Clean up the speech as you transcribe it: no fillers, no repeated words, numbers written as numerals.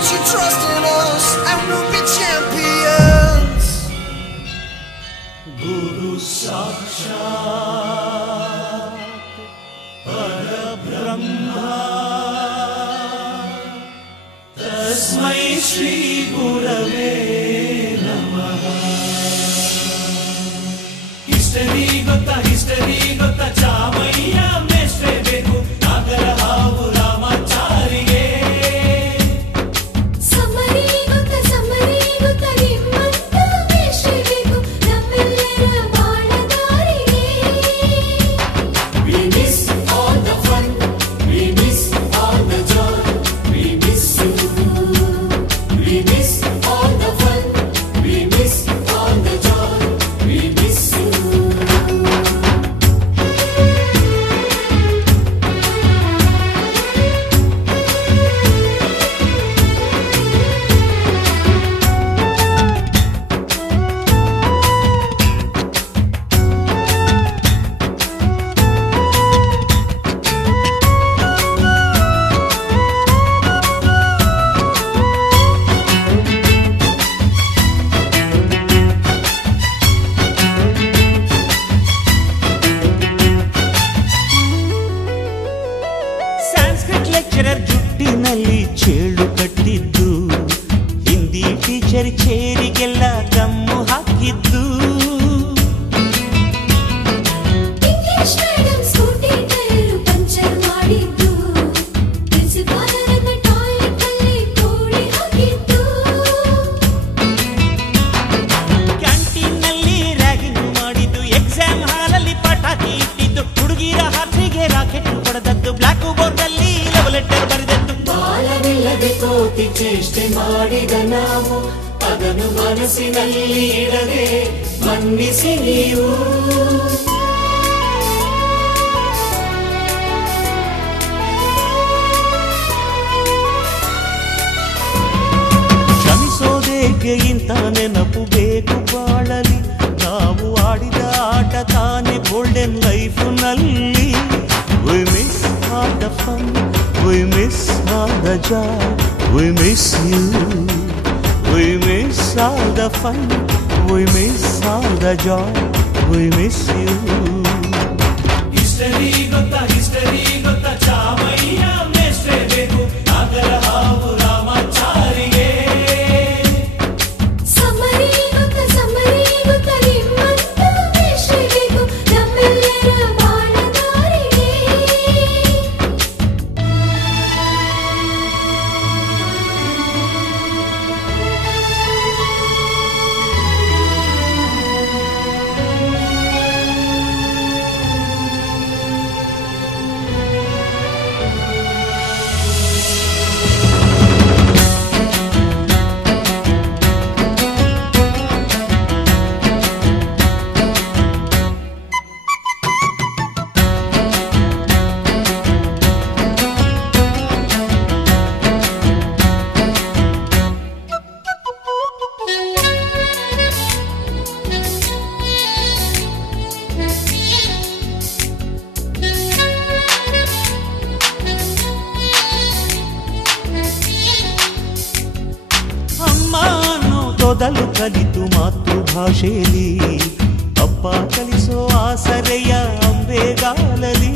Put your trust in us and we'll be champions. Guru Sakshat Parabrahma Tasmai Shri Gurave Namah. History gotta Chamaiya mestre beku Nagara havu Ramacharige. Samari gotta nimmanta mestre beku nammellera baaladarige. We miss all the fun, we miss all the joy, we miss you. We miss all the fun, we miss all the joy, we miss you. Sanskrit lecturer ಜುಟ್ಟಿನಲ್ಲಿ ಚೇಳು ಕಟ್ಟಿದ್ದು, Hindi teacher ಚೇರಿಗೆಲ್ಲ gum ಹಾಕಿದ್ದು. English madam Scooty tyre puncture ಮಾಡಿದ್ದು, ಪ್ರಿನ್ಸಿಪಾಲರನ್ನ toilet ಅಲ್ಲಿ ಕೋಳಿ ಹಾಕಿದ್ದು. ಕ್ಯಾಂಟೀನ್ನಲ್ಲಿ ರ್ಯಾಗಿಂಗ್ ಮಾಡಿದ್ದು, ಎಕ್ಸಾಮ್ ಹಾಲಲ್ಲಿ ಪಟಾಕಿ ಇಟ್ಟಿದ್ದು, ಹುಡುಗಿರ ಹಾಸಿಗೆ ರಾಕೆಟ್ ಹೊಡೆದದ್ದು, ಬ್ಲಾಕ್ ಬೋರ್ಡ್ ಅಲ್ಲಿ ಲವ್ ಲೆಟರ್ ಬರೆದದ್ದು. ಬಾಲವಿಲ್ಲದೆ ಕೋಟಿ ಚೇಷ್ಟೆ ಮಾಡಿದ ನಾವು ಅದನ್ನು ಮನಸ್ಸಿನಲ್ಲಿ ಇಡದೆ ಮನ್ನಿಸಿ ನೀವು. ಕ್ಷಮಿಸೋದೇಕೆ ಇಂಥ ನೆನಪು ಬೇಕು ಬಾಳಲಿ, ನಾವು ಆಡಿದ ಆಟ ತಾನೆ ಗೋಲ್ಡನ್ ಲೈಫ್ ನಲ್ಲಿ. We miss all the fun, we miss all the joy, we miss you. We miss all the fun, we miss all the joy, we miss you. History ಗೊತ್ತಾ ಚಾಮಯ್ಯ ಮೇಷ್ಟ್ರೆ ಬೇಕು ನಗರ ಹಾವು ರಾಮಾಚಾರಿಗೆ. ಸಮರಿ ಗೊತ್ತ ನಿಮ್ಮಂತ ಮೇಷ್ಟ್ರೆ ಬೇಕು ನಮ್ಮೆಲ್ಲರ ಬಾಳದಾರಿಗೆ. ಅಮ್ಮ ಅನ್ನೋದೊದಲು ಕಲಿತು ಮಾತೃಭಾಷೆಯಲ್ಲಿ, ಅಪ್ಪ ಕಲಿಸೋ ಆಸರೆಯ ಅಂಬೆಗಾಲಲಿ.